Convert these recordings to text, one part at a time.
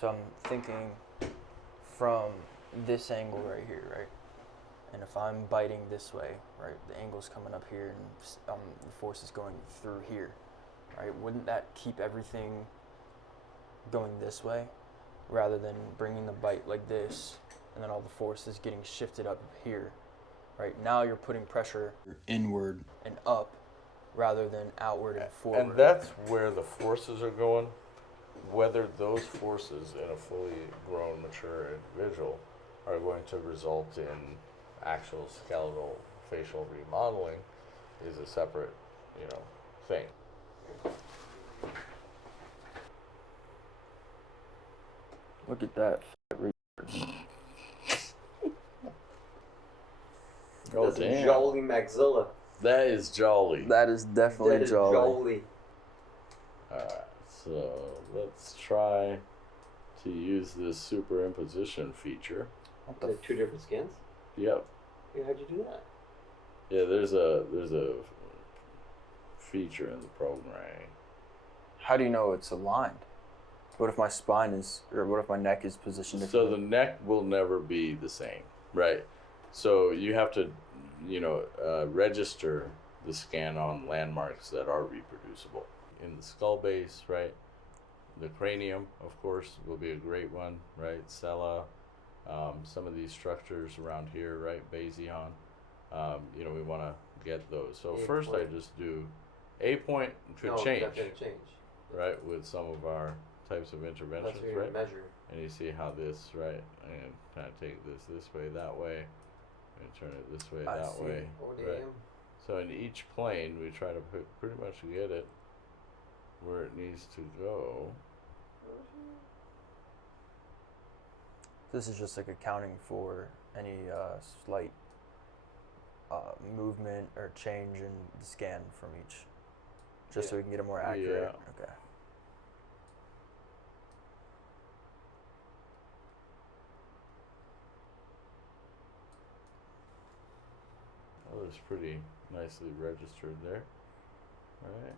So I'm thinking from this angle right here, right? And if I'm biting this way, right, the angle's coming up here and the force is going through here, right? Wouldn't that keep everything going this way rather than bringing the bite like this and then all the force is getting shifted up here, right? Now you're putting pressure inward and up rather than outward and forward. And that's where the forces are going. Whether those forces in a fully grown, mature individual are going to result in actual skeletal facial remodeling is a separate, thing. Look at that. Oh, That's damn. a jolly maxilla. That is jolly. That is definitely That is jolly. Alright, so let's try to use this superimposition feature. What the Like two different skins? Yep. Yeah, how'd you do that? Yeah, there's a feature in the program. How do you know it's aligned? What if my spine is, or what if my neck is positioned So differently? the neck will never be the same, right? So you have to, register the scan on landmarks that are reproducible. In the skull base, right? The cranium, of course, will be a great one, right? Sella, some of these structures around here, right? Basion, we want to get those. So A first point. I just do A point could No, change, that's gonna change. right? With some of our types of interventions, That's what you're right? gonna measure. And you see how this, right? And kind of take this way, that way, and turn it this way, I that see. way, Oh, right? damn. So in each plane, we try to pretty much get it where it needs to go. This is just like accounting for any slight movement or change in the scan from each, just so we can get it more accurate. Yeah. Okay. Oh, it's pretty nicely registered there, right?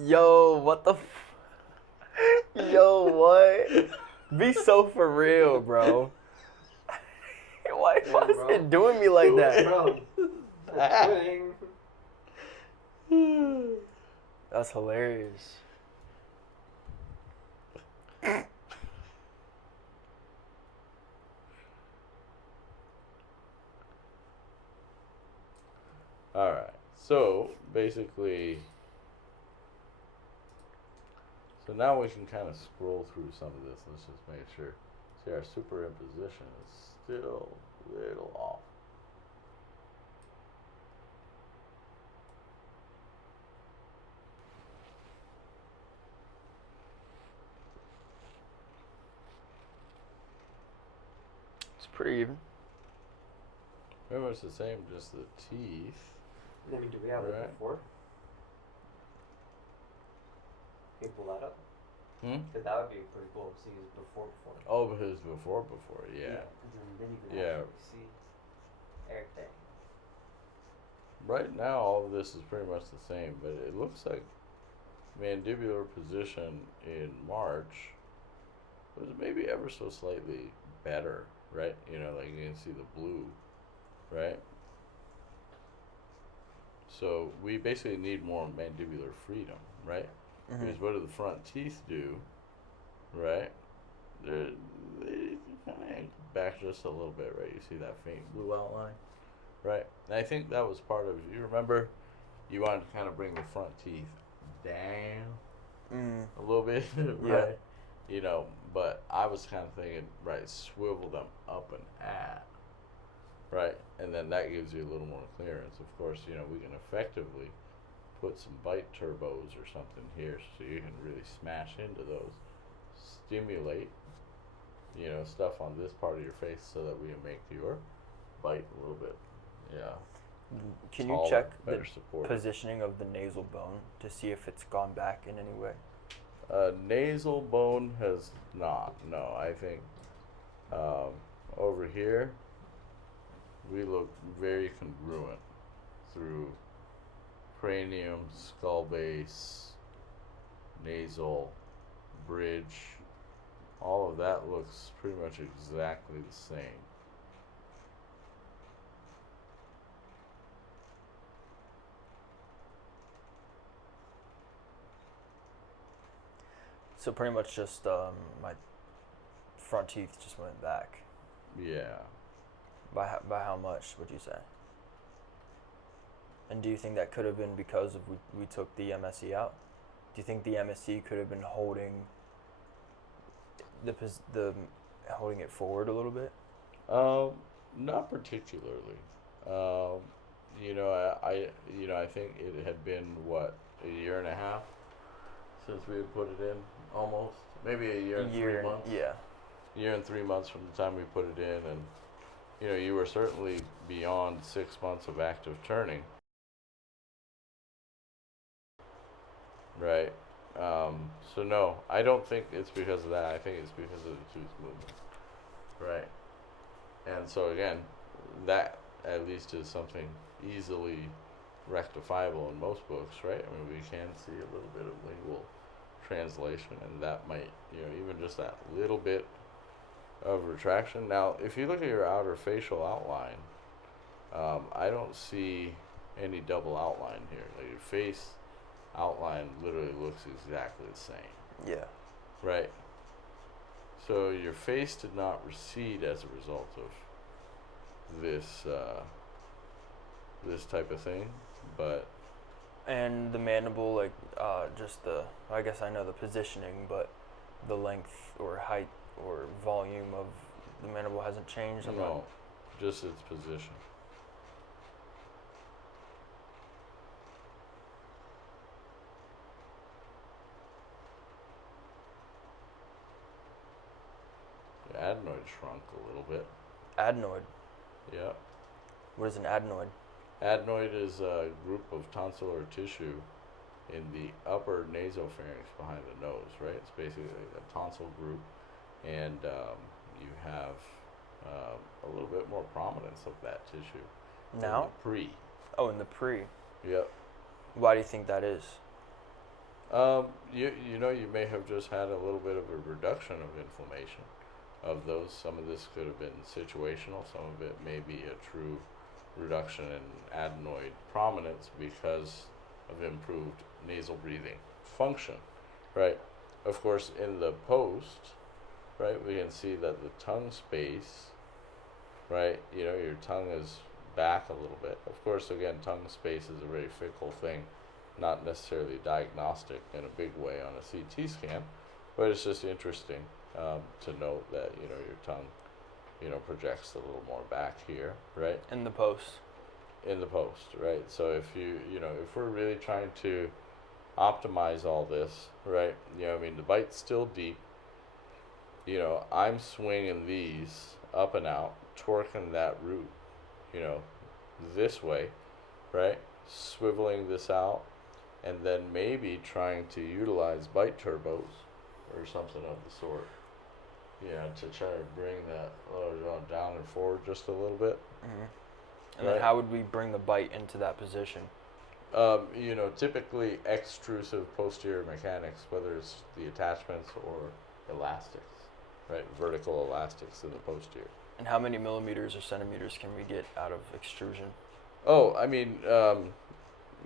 Yo, what the? Yo, what? Be so for real, bro. Why Yeah, is bro. it doing me like that? Bro, that's winning. That's hilarious. All right. So basically, so now we can kind of scroll through some of this. Let's just make sure. See, our superimposition is still a little off. It's pretty even. Pretty much the same, just the teeth. I mean, do we have it Right. before? Can you pull that up? Hmm? Because that would be pretty cool to see his before. Oh, because before, yeah. And then you can Yeah. actually see everything. Right now, all of this is pretty much the same, but it looks like mandibular position in March was maybe ever so slightly better, right? Like you can see the blue, right? So we basically need more mandibular freedom, right? Mhm. Because what do the front teeth do, right? They kind of back just a little bit, right? You see that faint blue outline, right? And I think that was part of, you remember, you wanted to kind of bring the front teeth down a little bit, right? But I was kind of thinking, right, swivel them up and at, right? And then that gives you a little more clearance. Of course, we can effectively put some bite turbos or something here so you can really smash into those, stimulate, stuff on this part of your face so that we can make your bite a little bit, Can you taller, check the better supported. positioning of the nasal bone to see if it's gone back in any way? Nasal bone has not. No, I think over here we look very congruent through cranium, skull base, nasal, bridge. All of that looks pretty much exactly the same. So pretty much just my front teeth just went back. Yeah. By how much would you say? And do you think that could have been because of we took the MSE out? Do you think the MSE could have been holding the holding it forward a little bit? Not particularly. Um, I think it had been what, a year and a half since we had put it in, almost maybe a year and 3 months. Yeah. Year and 3 months from the time we put it in, and you were certainly beyond 6 months of active turning, right? So no, I don't think it's because of that. I think it's because of the tooth movement, right? And so again, that at least is something easily rectifiable in most books, right? I mean, we can see a little bit of lingual translation, and that might, even just that little bit of retraction. Now, if you look at your outer facial outline, I don't see any double outline here. Like your face outline literally looks exactly the same, Yeah. right? So your face did not recede as a result of this this type of thing, but And the mandible, like just I guess I know the positioning, but the length or height or volume of the mandible hasn't changed. no, just its position. The adenoid shrunk a little bit. Adenoid. Yeah. What is an adenoid? Adenoid is a group of tonsillar tissue in the upper nasopharynx behind the nose, right? It's basically a tonsil group, and you have a little bit more prominence of that tissue Now? in the pre. Oh, in the pre. Yep. Why do you think that is? You may have just had a little bit of a reduction of inflammation of those. Some of this could have been situational. Some of it may be a true reduction in adenoid prominence because of improved nasal breathing function, right? Of course, in the post, right, we can see that the tongue space, right, your tongue is back a little bit. Of course, again, tongue space is a very fickle thing, not necessarily diagnostic in a big way on a CT scan, but it's just interesting to note that, your tongue, projects a little more back here, right? In the post. In the post, right? So if if we're really trying to optimize all this, right? The bite's still deep. I'm swinging these up and out, torquing that root, this way, right? Swiveling this out, and then maybe trying to utilize bite turbos or something of the sort. To try to bring that down and forward just a little bit. Mm-hmm. And Right. then how would we bring the bite into that position? Typically extrusive posterior mechanics, whether it's the attachments or elastics, right? Vertical elastics in the posterior. And how many millimeters or centimeters can we get out of extrusion? Oh,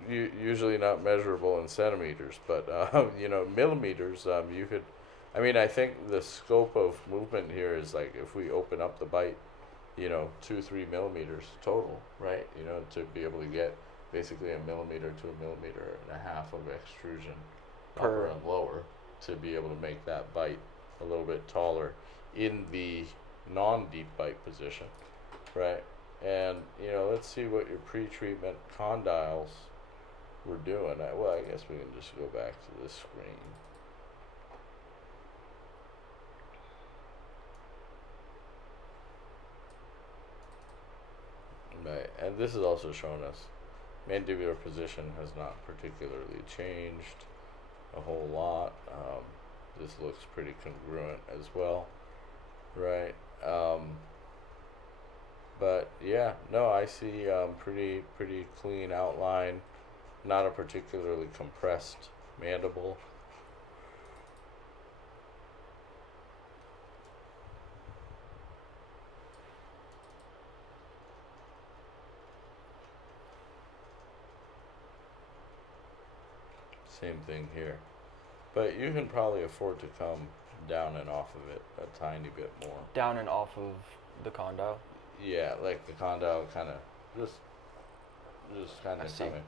usually not measurable in centimeters, but millimeters. You could. I think the scope of movement here is like if we open up the bite, 2-3 millimeters total, right? To be able to get basically a millimeter to a millimeter and a half of extrusion upper and lower to be able to make that bite a little bit taller in the non-deep bite position, right? And let's see what your pre-treatment condyles were doing. I guess we can just go back to this screen. Right, and And this is also showing us mandibular position has not particularly changed a whole lot. This looks pretty congruent as well, right? But yeah, no, I see pretty clean outline, not a particularly compressed mandible. Same thing here. But you can probably afford to come down and off of it a tiny bit more. Down and off of the condyle. Yeah, like the condyle kind of just kind I of see. coming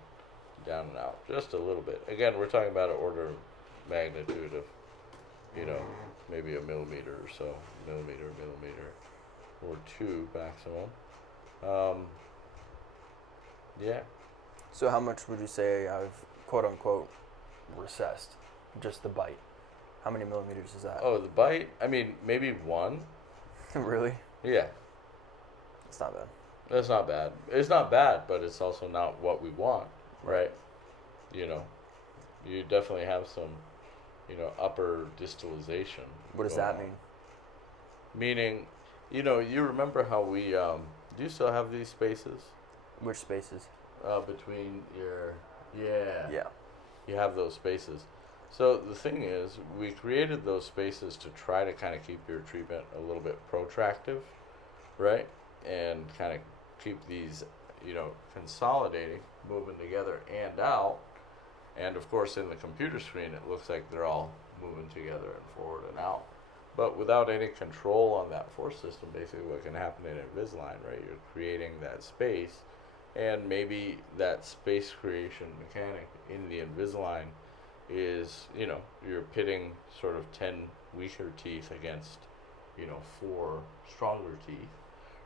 down and out just a little bit. Again, we're talking about an order of magnitude of, maybe a millimeter or so, millimeter or two maximum. Yeah. So how much would you say I've quote unquote recessed? Just the bite. How many millimeters is that? Oh, the bite. I mean, maybe one. Really? Yeah. It's not bad. That's not bad. It's not bad, but it's also not what we want, right? You definitely have some, upper distalization. What does going that on. mean? Meaning, you remember how we, do you still have these spaces? Which spaces? Between your, yeah. Yeah. You have those spaces. So the thing is, we created those spaces to try to kind of keep your treatment a little bit protractive, right? And kind of keep these, consolidating, moving together and out. And of course, in the computer screen, it looks like they're all moving together and forward and out. But without any control on that force system, basically what can happen in Invisalign, right? You're creating that space, and maybe that space creation mechanic in the Invisalign is, you're pitting sort of 10 weaker teeth against, 4 stronger teeth,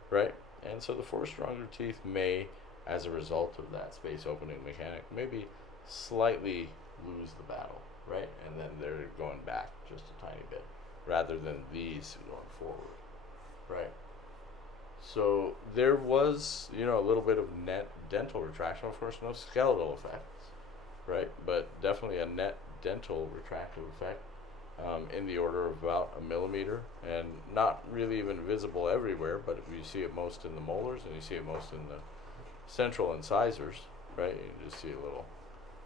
right? And so the 4 stronger teeth may, as a result of that space opening mechanic, maybe slightly lose the battle, right? And then they're going back just a tiny bit, rather than these going forward, right? So there was, a little bit of net dental retraction. Of course, no skeletal effects, right? But definitely a net dental retractive effect in the order of about a millimeter, and not really even visible everywhere, but you see it most in the molars and you see it most in the central incisors, right? You just see a little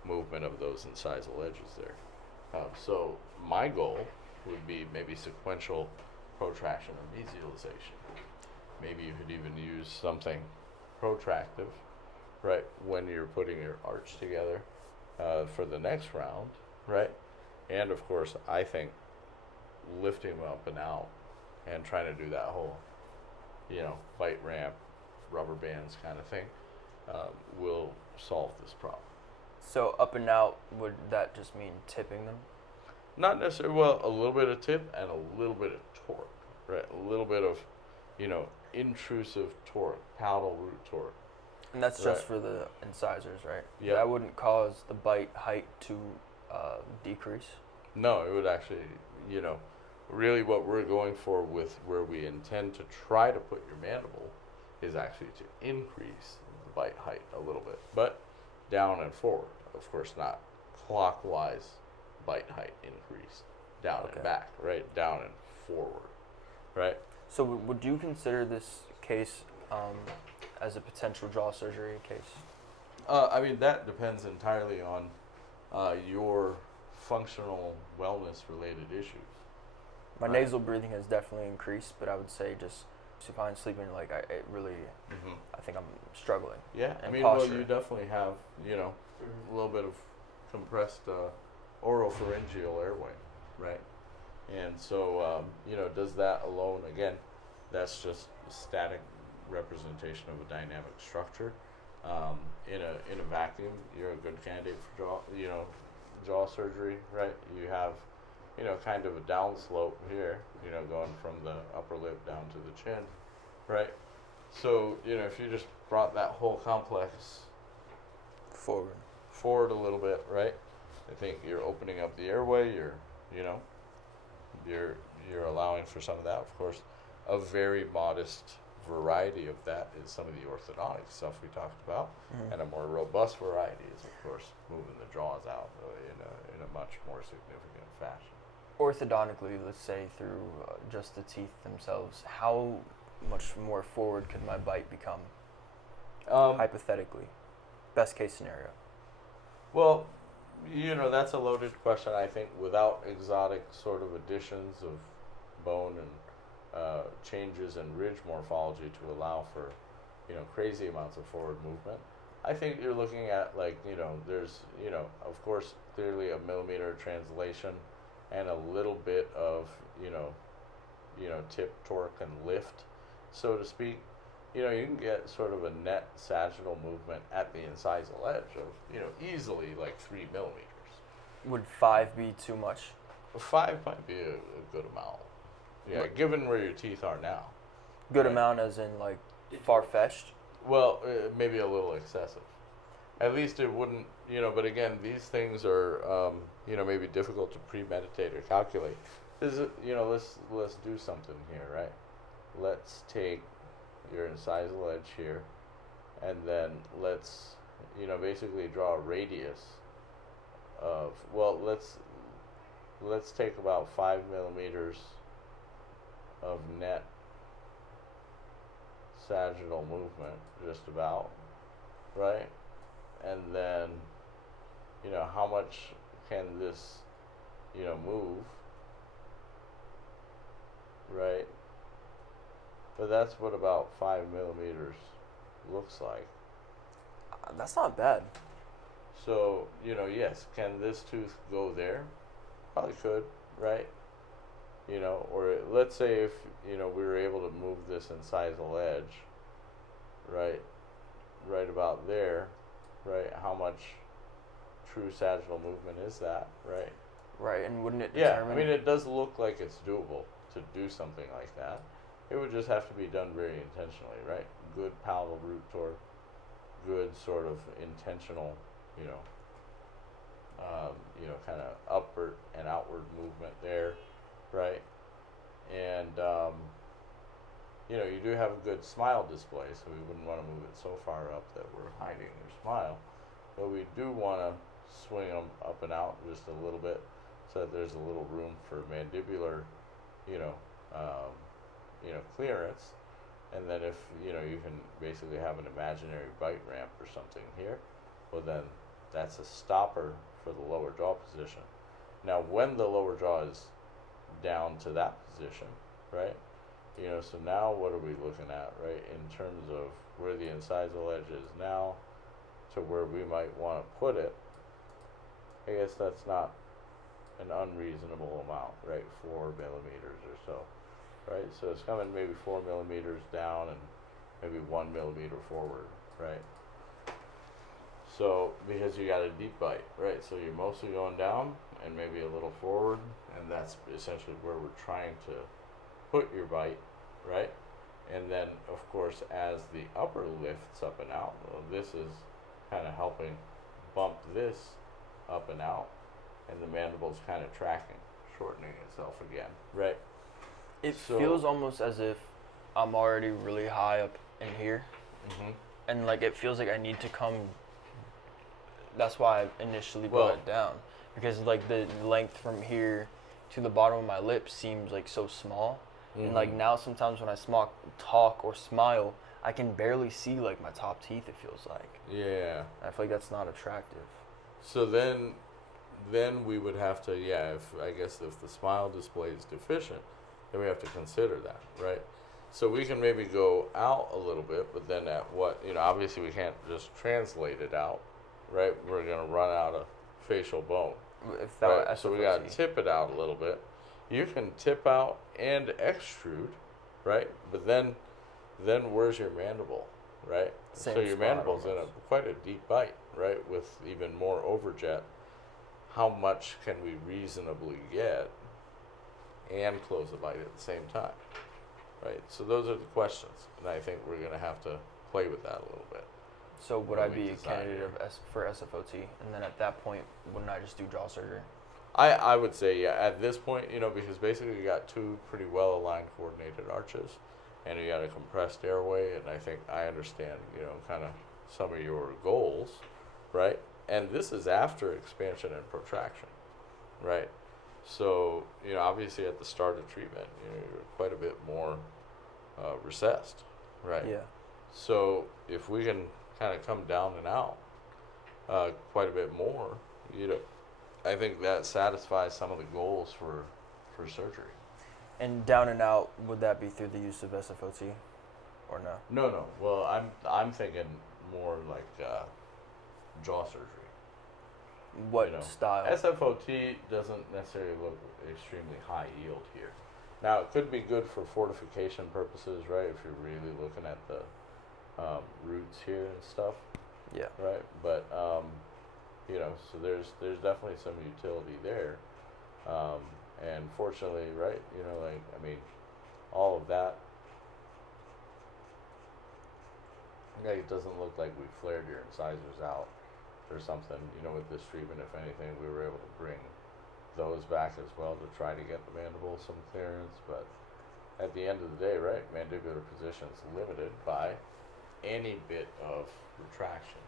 movement of those incisal edges there. So my goal would be maybe sequential protraction or mesialization. Maybe you could even use something protractive, right, when you're putting your arch together for the next round, right? And of course, I think lifting them up and out and trying to do that whole, bite ramp, rubber bands kind of thing will solve this problem. So up and out, would that just mean tipping them? Not necessarily, well, a little bit of tip and a little bit of torque, right? A little bit of, intrusive torque, palatal root torque. And that's just Right. for the incisors, right? Yep. That wouldn't cause the bite height to decrease? No, it would actually, really what we're going for with where we intend to try to put your mandible is actually to increase the bite height a little bit, but down and forward. Of course, not clockwise bite height increase, down Okay. and back, right? Down and forward, right? So would you consider this case as a potential jaw surgery case? I mean, that depends entirely on your functional wellness related issues. My Right. nasal breathing has definitely increased, but I would say just if I'm sleeping, like I think I'm struggling. Yeah, I And mean, posture. well, you definitely have, a little bit of compressed oropharyngeal airway, right? And so, does that alone, again, that's just a static representation of a dynamic structure. In a vacuum, you're a good candidate for jaw surgery, right? You have, kind of a downslope here, going from the upper lip down to the chin, right? So, if you just brought that whole complex forward a little bit, right? I think you're opening up the airway, you're allowing for some of that, of course. A very modest variety of that is some of the orthodontic stuff we talked about, Mhm. and a more robust variety is, of course, moving the jaws out in a much more significant fashion. Orthodontically, let's say through just the teeth themselves, how much more forward could my bite become? Hypothetically, best case scenario. Well, that's a loaded question. I think without exotic sort of additions of bone and changes in ridge morphology to allow for, crazy amounts of forward movement, I think you're looking at there's, of course, clearly a millimeter translation and a little bit of, tip torque and lift, so to speak. You can get sort of a net sagittal movement at the incisal edge of, easily like 3 millimeters. Would 5 be too much? 5 might be a good amount. Yeah, What- given where your teeth are now. Good Right. amount as in like far-fetched? Well, maybe a little excessive. At least it wouldn't, but again, these things are, maybe difficult to premeditate or calculate. Let's do something here, right? Let's take your incisal edge here, and then let's, basically draw a radius of, well, let's take about 5 millimeters of net sagittal movement, just about, right? And then, how much can this, move, right? But that's what about 5 millimeters looks like. That's not bad. So, yes, can this tooth go there? Probably could, right? Or let's say if, we were able to move this incisal edge, right about there, right? How much true sagittal movement is that, right? Right, and wouldn't it Yeah, determine? I mean, it does look like it's doable to do something like that. It would just have to be done very intentionally, right? Good palatal root torque, good sort of intentional, kind of upward and outward movement there, right? And, you do have a good smile display, so we wouldn't want to move it so far up that we're hiding your smile. But we do want to swing them up and out just a little bit so that there's a little room for mandibular, clearance. And then if, you can basically have an imaginary bite ramp or something here, well then that's a stopper for the lower jaw position. Now when the lower jaw is down to that position, right? So now what are we looking at, right? In terms of where the incisal edge is now to where we might want to put it, I guess that's not an unreasonable amount, right? 4 millimeters or so, right? So it's coming maybe 4 millimeters down and maybe 1 millimeter forward, right? So because you got a deep bite, right? So you're mostly going down and maybe a little forward, and that's essentially where we're trying to put your bite, right? And then of course as the upper lifts up and out, well, this is kind of helping bump this up and out, and the mandible's kind of tracking, shortening itself again, right? It So- feels almost as if I'm already really high up in here, Mm-hmm. and like it feels like I need to come. That's why I initially brought Well- it down, because like the length from here to the bottom of my lip seems like so small, and like now sometimes when I talk or smile, I can barely see like my top teeth. It feels like Yeah. I feel like that's not attractive. So then we would have to, if the smile display is deficient, then we have to consider that, right? So we can maybe go out a little bit, but then at what, obviously we can't just translate it out, right? We're going to run out of facial bone, If that right? were So we got to SFOT. tip it out a little bit. You can tip out and extrude, right? But then where's your mandible, right? Same So your spot mandible's in almost. quite a deep bite, right? With even more overjet. How much can we reasonably get and close the bite at the same time, right? So those are the questions, and I think we're gonna have to play with that a little bit. So would when I we be a decide candidate here. for SFOT, and then at that point, wouldn't I just do jaw surgery? I would say, yeah, at this point, because basically you got two pretty well aligned coordinated arches, and you got a compressed airway, and I think I understand, kind of some of your goals, right? And this is after expansion and protraction, right? So, obviously at the start of treatment, you're quite a bit more recessed, right? Yeah. So if we can kind of come down and out quite a bit more, I think that satisfies some of the goals for surgery. And down and out, would that be through the use of SFOT, or no? No. Well, I'm thinking more like jaw surgery. What style? SFOT doesn't necessarily look extremely high yield here. Now, it could be good for fortification purposes, right? If you're really looking at the roots here and stuff, Yeah. right? But so there's definitely some utility there, and fortunately, right? All of that. It doesn't look like we flared your incisors out or something. With this treatment, if anything, we were able to bring those back as well to try to get the mandible some clearance. But at the end of the day, right, mandibular position is limited by any bit of retraction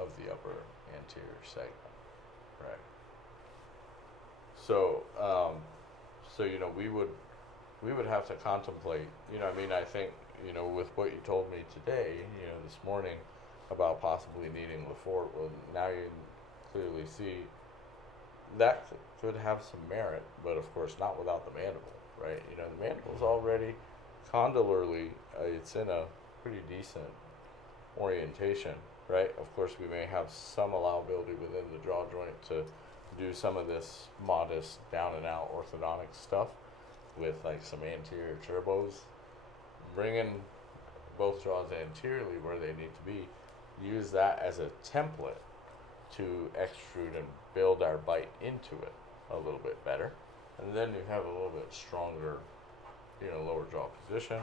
of the upper anterior segment, right? So, we would have to contemplate. I think with what you told me today, this morning about possibly needing Lefort. Well, now you can clearly see that could have some merit, but of course not without the mandible, right? The mandible's already condylarly, it's in a pretty decent orientation, right? Of course, we may have some allowability within the jaw joint to do some of this modest down and out orthodontic stuff with like some anterior turbos, bringing both jaws anteriorly where they need to be, use that as a template to extrude and build our bite into it a little bit better, and then you have a little bit stronger, lower jaw position.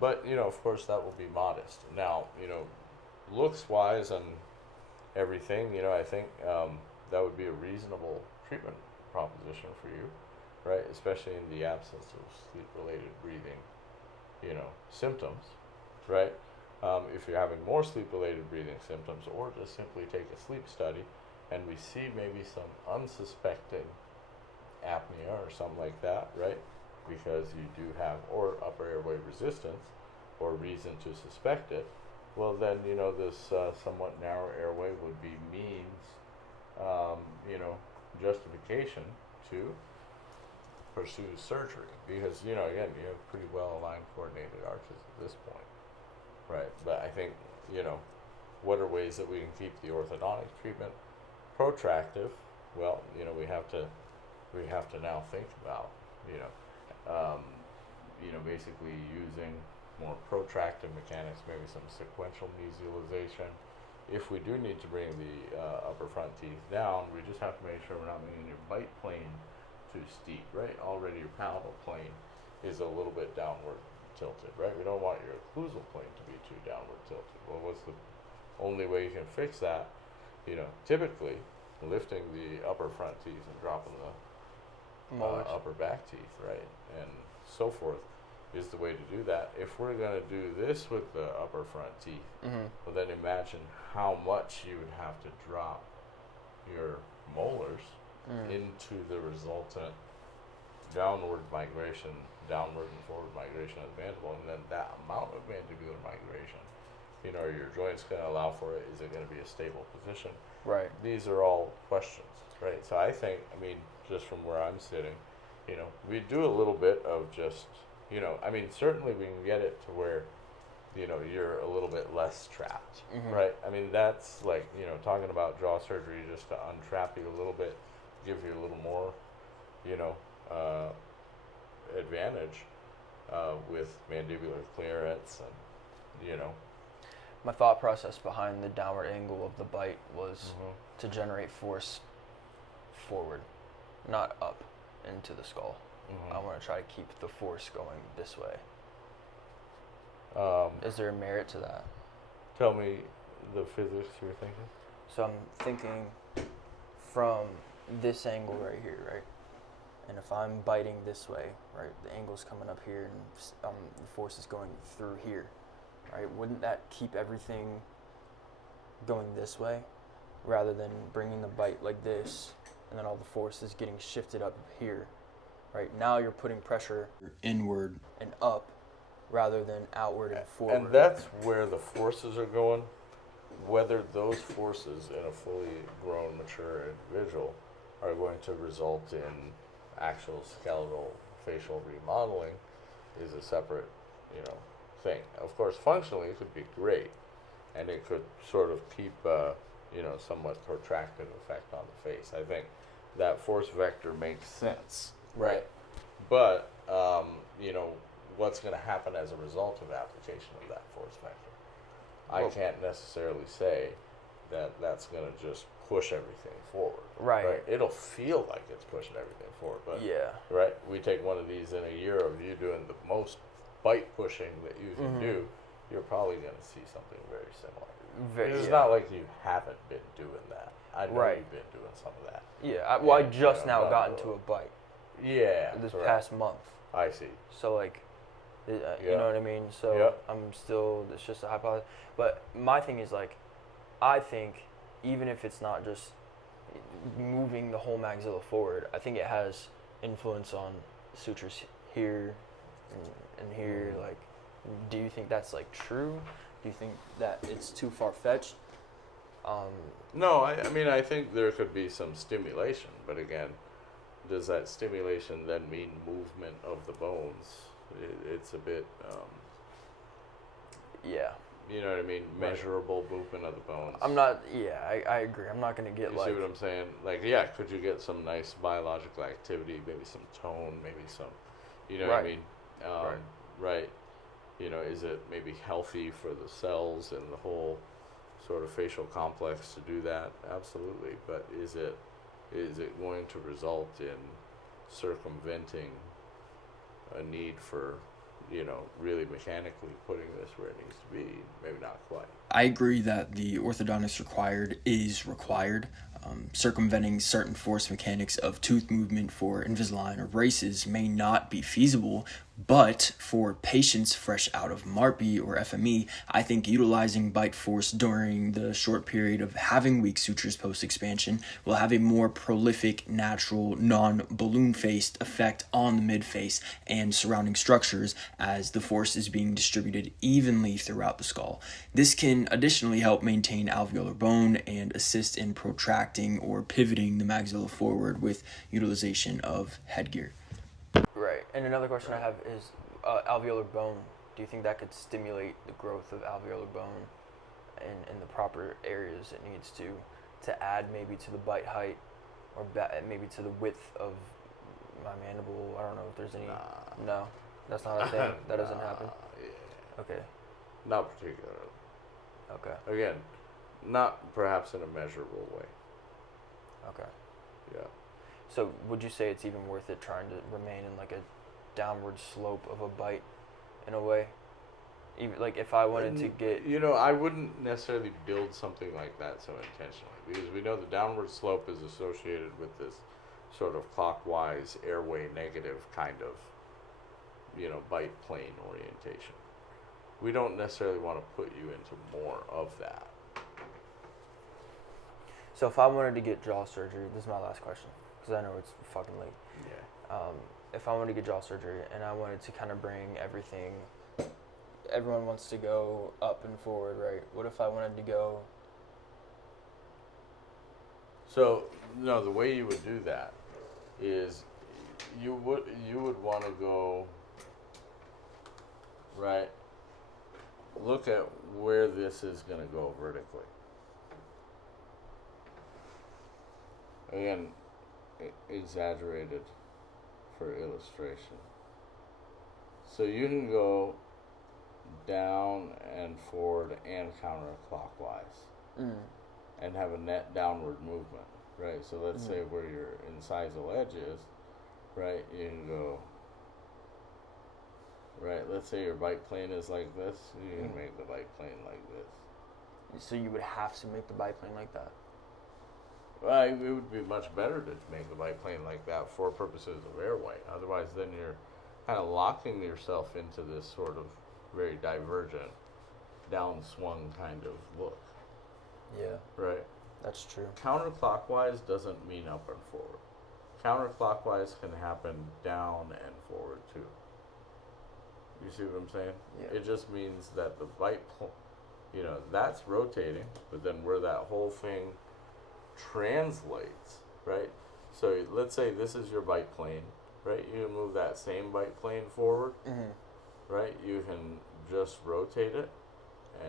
But of course, that will be modest. Now, looks wise and everything, I think that would be a reasonable treatment proposition for you, right? Especially in the absence of sleep-related breathing, symptoms, right? If you're having more sleep-related breathing symptoms, or just simply take a sleep study and we see maybe some unsuspected apnea or something like that, right? Because you do have or upper airway resistance or reason to suspect it, well then, this somewhat narrow airway would be means, justification to pursue surgery. Because, again, you have pretty well aligned coordinated arches at this point. Right, but I think, what are ways that we can keep the orthodontic treatment protractive? Well, we have to now think about, basically using more protractive mechanics, maybe some sequential mesialization. If we do need to bring the upper front teeth down, we just have to make sure we're not making your bite plane too steep, right? Already your palatal plane is a little bit downward tilted, right? We don't want your occlusal plane to be too downward tilted. Well, what's the only way you can fix that? Typically lifting the upper front teeth and dropping the upper back teeth, right, and so forth, is the way to do that. If we're going to do this with the upper front teeth, well, then imagine how much you would have to drop your molars into the resultant downward migration, downward and forward migration of the mandible, and then that amount of mandibular migration, are your joints going to allow for it? Is it going to be a stable position? Right. These are all questions, right? So I think, just from where I'm sitting, we do a little bit of just, certainly we can get it to where, you're a little bit less trapped, right? That's like, talking about jaw surgery just to untrap you a little bit, give you a little more, advantage with mandibular clearance and, My thought process behind the downward angle of the bite was to generate force forward, not up into the skull. I want to try to keep the force going this way. Is there a merit to that? Tell me the physics you're thinking. So I'm thinking from this angle right here, right? and if I'm biting this way, right, the angle's coming up here, and the force is going through here, right? Wouldn't that keep everything going this way, rather than bringing the bite like this, and then all the force is getting shifted up here, right? Now you're putting pressure inward and up, rather than outward and forward. And that's where the forces are going. Whether those forces in a fully grown, mature individual are going to result in actual skeletal facial remodeling is a separate, thing. Of course, functionally, it could be great, and it could sort of keep, somewhat protracted effect on the face. I think that force vector makes sense, Right. But, what's going to happen as a result of application of that force vector? I can't necessarily say that that's going to just push everything forward. Right. It'll feel like it's pushing everything forward, but Yeah. right. We take one of these in a year of you doing the most bite pushing that you can do. You're probably going to see something very similar. It's not like you haven't been doing that. I know you've been doing some of that. Yeah. I just now got into a bite. Yeah. This past month. I see. So like, you know what I mean? So I'm still, it's just a hypothesis. But my thing is like, I think even if it's not just moving the whole maxilla forward, I think it has influence on sutures here and here. Like, do you think that's like true? Do you think that it's too far-fetched? No, I think there could be some stimulation, but again, does that stimulation then mean movement of the bones? It's a bit, you know what I mean? Measurable movement of the bones. I'm not, I agree. I'm not going to get you see what I'm saying? Like, could you get some nice biological activity, maybe some tone, maybe some, you know what I mean? Right. Is it maybe healthy for the cells and the whole sort of facial complex to do that? Absolutely. But is it going to result in circumventing a need for, really mechanically putting this where it needs to be? Maybe not quite. I agree that the orthodontist required is required. Circumventing certain force mechanics of tooth movement for Invisalign or braces may not be feasible, but for patients fresh out of MARPE or FME, I think utilizing bite force during the short period of having weak sutures post-expansion will have a more prolific, natural, non-balloon-faced effect on the midface and surrounding structures as the force is being distributed evenly throughout the skull. This can additionally help maintain alveolar bone and assist in protracting or pivoting the maxilla forward with utilization of headgear. Right. And another question I have is alveolar bone. Do you think that could stimulate the growth of alveolar bone in the proper areas it needs to add maybe to the bite height or maybe to the width of my mandible? I don't know if there's any. No, that's not a thing. That doesn't happen. Okay. Not particularly. Okay. Again, not perhaps in a measurable way. Okay. Yeah. So would you say it's even worth it trying to remain in like a downward slope of a bite in a way? Even like if I wanted to get... I wouldn't necessarily build something like that so intentionally, because we know the downward slope is associated with this sort of clockwise airway negative kind of, bite plane orientation. We don't necessarily want to put you into more of that. So if I wanted to get jaw surgery, this is my last question, because I know it's fucking late. Yeah. If I wanted to get jaw surgery and I wanted to kind of bring everything, everyone wants to go up and forward, right? What if I wanted to go... So, no, the way you would do that is you would want to go, right, look at where this is going to go vertically. Again, exaggerated for illustration. So you can go down and forward and counterclockwise and have a net downward movement, right? So let's say where your incisal edge is, right, you can go, right, let's say your bite plane is like this, you can make the bite plane like this. So you would have to make the bite plane like that? Well, it would be much better to make the biplane like that for purposes of airway. Otherwise, then you're kind of locking yourself into this sort of very divergent, downswung kind of look, Yeah, right? that's true. Counterclockwise doesn't mean up and forward. Counterclockwise can happen down and forward too. You see what I'm saying? Yeah. It just means that the that's rotating, but then where that whole thing translates, right? So let's say this is your bike plane, right? You can move that same bike plane forward, right? You can just rotate it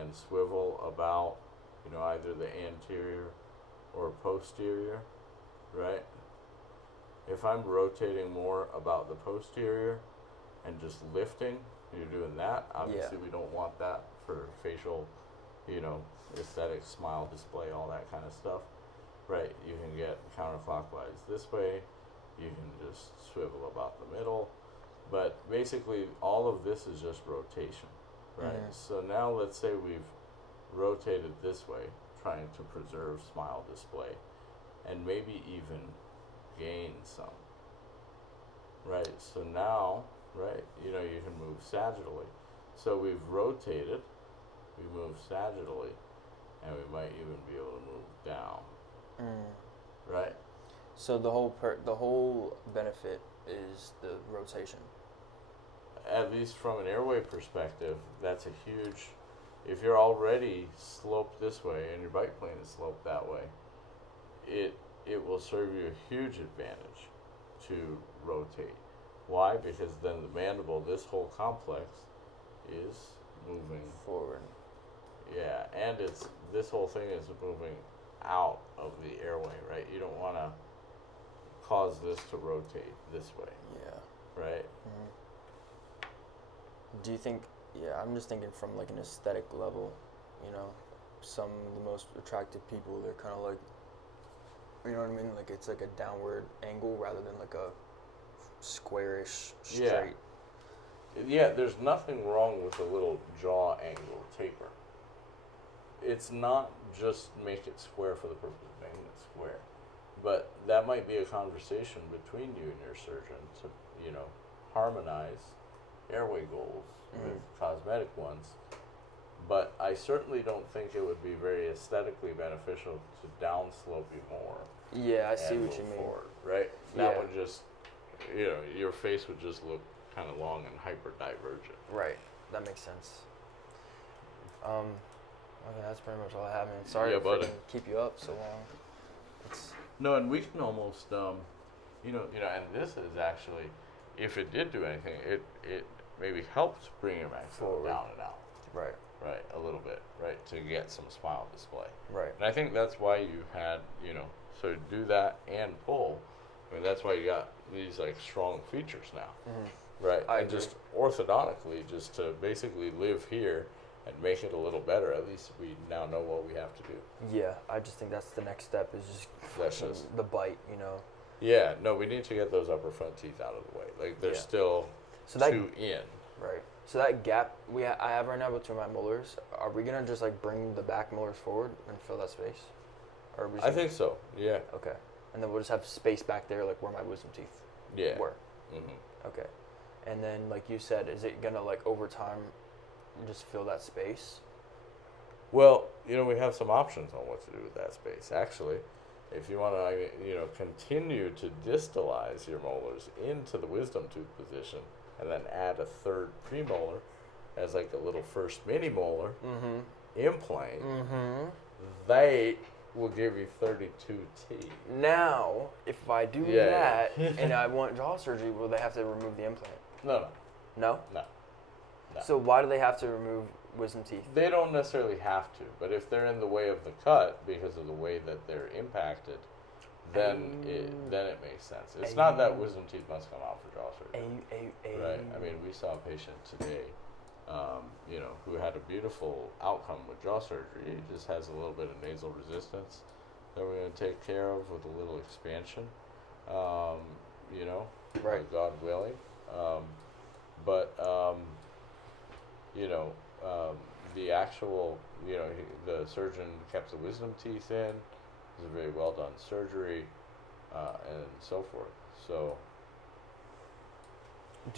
and swivel about, either the anterior or posterior, right? If I'm rotating more about the posterior and just lifting, you're doing that. Obviously, we don't want that for facial, aesthetic, smile display, all that kind of stuff. Right, you can get counterclockwise this way, you can just swivel about the middle, but basically all of this is just rotation, right? So now let's say we've rotated this way, trying to preserve smile display, and maybe even gain some, right? So now, right, you can move sagittally. So we've rotated, we move sagittally, and we might even be able to move down. Right. So the whole benefit is the rotation. At least from an airway perspective, that's a huge. If you're already sloped this way and your bike plane is sloped that way, it will serve you a huge advantage to rotate. Why? Because then the mandible, this whole complex, is moving Forward. Yeah, and this whole thing is moving out of the airway, right? You don't want to cause this to rotate this way, Yeah. right? Do you think? Yeah, I'm just thinking from like an aesthetic level. Some of the most attractive people, they're kind of like, you know what I mean? Like it's like a downward angle rather than like a squarish straight. Yeah, there's nothing wrong with a little jaw angle taper. It's not just make it square for the purpose of making it square, but that might be a conversation between you and your surgeon to, harmonize airway goals with cosmetic ones. But I certainly don't think it would be very aesthetically beneficial to downslope you more. Yeah, I see and what move you mean. forward, right? That Yeah. would just, your face would just look kind of long and hyper divergent. Right. That makes sense. Okay, that's pretty much all I have. Man, sorry Yeah, to buddy. freaking keep you up so long. It's No, and we can almost, and this is actually, if it did do anything, it maybe helped bring your maxilla Forward. down and out, right. right, a little bit, right, to get some smile display. Right. And I think that's why you had, so do that and pull. I mean, that's why you got these like strong features now, right? I and agree. just orthodontically, just to basically live here and make it a little better. At least we now know what we have to do. Yeah, I just think that's the next step is just That's fucking just- the bite. Yeah, no, we need to get those upper front teeth out of the way. Like they're Yeah. still So that two in. right. So that gap I have right now between my molars, are we gonna just like bring the back molars forward and fill that space? Or are we just I gonna- think so. Yeah. Okay. And then we'll just have space back there, like where my wisdom teeth Yeah. were. Mm-hmm. Okay. And then, like you said, is it gonna like over time just fill that space? Well, we have some options on what to do with that space. Actually, if you want to, continue to distalize your molars into the wisdom tooth position, and then add a third premolar as like a little first mini molar implant, they will give you 32 teeth. Now, if I do Yeah, that and I want jaw surgery, will they have to remove the implant? No. No. No. So why do they have to remove wisdom teeth? They don't necessarily have to, but if they're in the way of the cut because of the way that they're impacted, then it makes sense. It's not that wisdom teeth must come out for jaw surgery. Right. I mean, we saw a patient today, who had a beautiful outcome with jaw surgery. He just has a little bit of nasal resistance that we're going to take care of with a little expansion, Right. God willing. The actual, the surgeon kept the wisdom teeth in, It's a very well done surgery, and so forth. So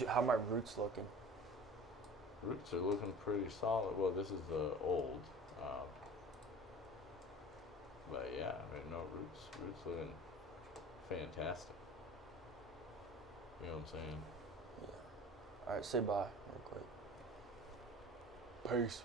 How are my roots looking? roots are looking pretty solid. Well, this is the old, but yeah, I mean, no, roots looking fantastic. You know what I'm saying? Yeah. All right, say bye real quick. Peace.